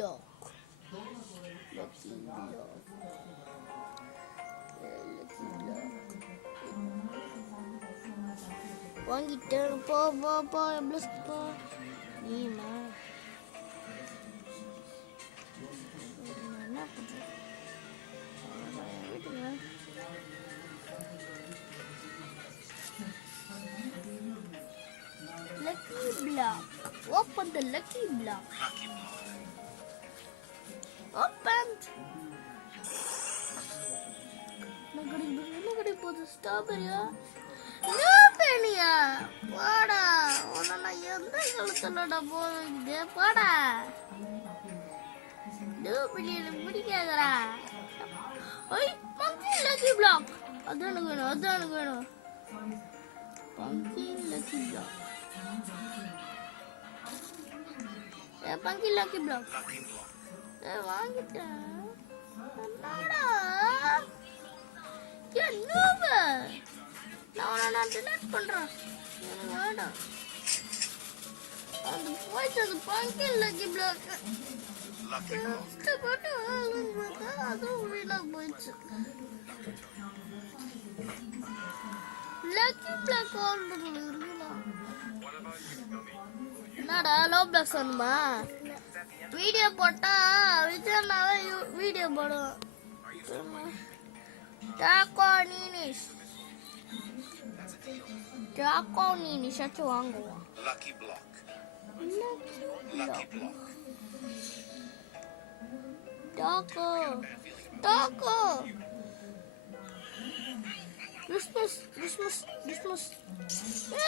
block. வாங்கிட்டேன். போ plus போ. நீமா என்ன பண்ற? Lucky block. Open the lucky block. Opened. Nagadi போது ஸ்ட்ராபெரியா? ஸ்ட்ராபெரியா? வாடா. உன்ன எந்த கழுத்தலடா போகுது? போடா. டூப்ளிகேட் முடிக்காதடா. ஓய் பங்கி லக்கி பிளாக். அதான் எனக்கு வேணும். பங்கி லக்கி பிளாக். பங்கி லக்கி பிளாக். வாங்கிட்டேன். என்னடா? என்னங்க? நான் டிலீட் பண்றேன். எனக்கு வேண்டாம். அந்த போயிட்டு அது பங்கி லக்கி பிளாக். கஷ்டப்பட்டு அதுவும் வீணாக போயிடுச்சு. லக்கி பிளாக் ஆன் பண்ணல இருக்கலாம். என்னடா லோ பிளாக் சொன்னுமா? வீடியோ போட்டா விஜயனாவே வீடியோ போடுவோம். டாக்கோ நீனிஷ் ஆச்சு வாங்குவோம். Lucky block. டாக்கோ கிறிஸ்மஸ்.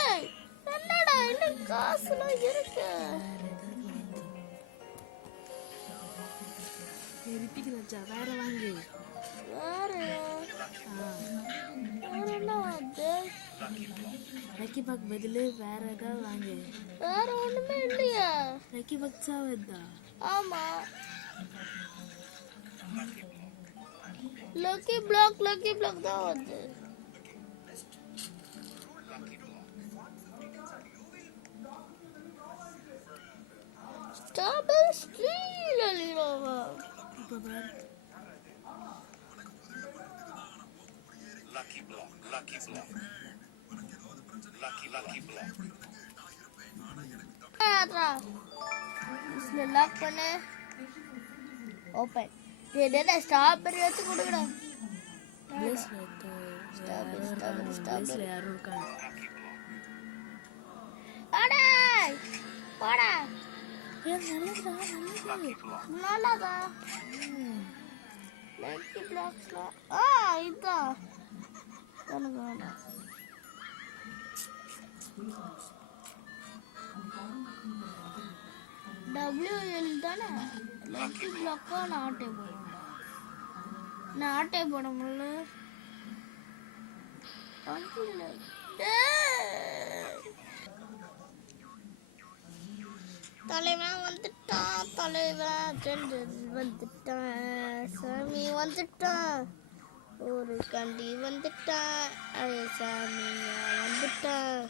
ஏய் என்னடா இன்னும் காசுலாம் இருக்கு. ரிப்பீட் வச்சா வேற வாங்கு. வேற என்ன வந்து லக்கி பாக் பதிலு வேற ஏதாவது வாங்கு. வேற ஒண்ணுமே இல்லையா? லக்கி பாக்ஸா வருதா? ஆமா. லக்கி பிளாக் தான் வருது. ஸ்ட்ராபெரி ஸ்ட்ரீல லீரோவா. இப்ப பாரு. Lucky block. இதுல லாக் பண்ணு. ஓபன். டேடா ஸ்ட்ராபெரி வச்சு குடுங்கடா. பிளேஸ்ல யாரும் இருக்காங்க. போடா. நல்லதா. லக்கி பிளாக்ஸ்ல இதான் எனக்கு வேண்டாம். WL தானே லக்கி பிளாக்கா? நாட்டே போட முடியல. தலைவன் வந்துட்டான். சாமி வந்துட்டான். ஒரு கண்டி வந்துட்டான். அது சாமியா வந்துட்டான்.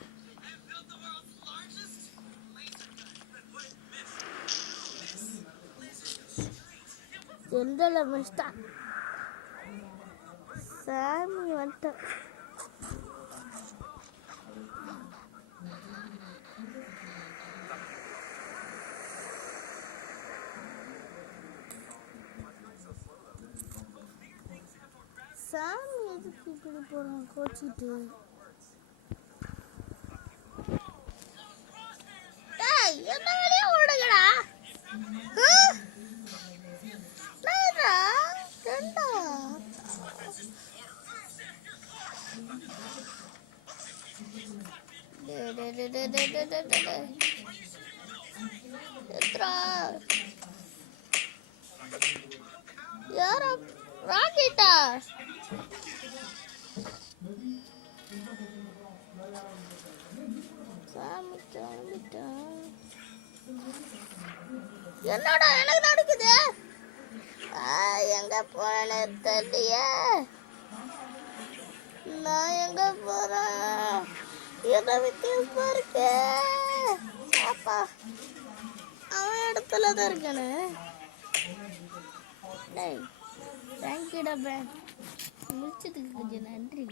எந்தல முடிச்சிட்டான். சாமி வந்துட்டான். சாமி எதுக்கு இப்படி போறான் கோச்சிட்டு? என்ன வெளியே ஓடுங்கடா. யாரா ராக்கெட்டா? என்னடா எனக்கு நடக்குது? எங்க போன தெரியலையே. நான் எங்க போறேன்? என்ன வித்தியாசமா இருக்கு. அப்பா அவன் இடத்துல தான் இருக்கானே. டேய் தேங்க்யூடா பேன் முடிச்சதுக்கு கொஞ்சம் நன்றி.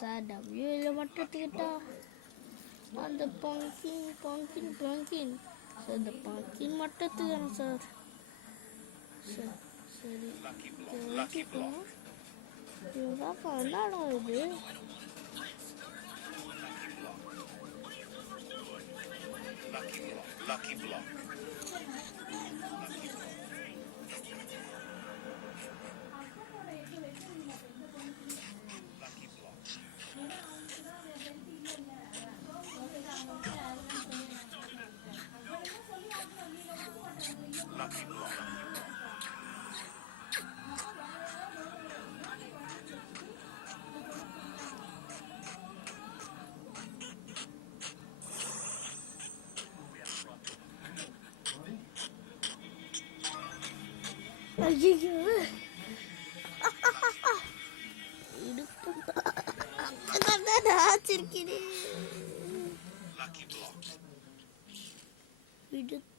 சார் டபிள்யூல மட்டும் எடுத்துக்கிட்டா அந்த பங்கின் சார் இந்த பங்கின் மட்டும் எடுத்துக்கிறேன் சார். சரி இவங்கப்பா என்னடா இது? Lucky block. Lucky block. ஐயோ இடுப்பு ஆச்சிருக்கிறேன். Lucky block. இடுப்பு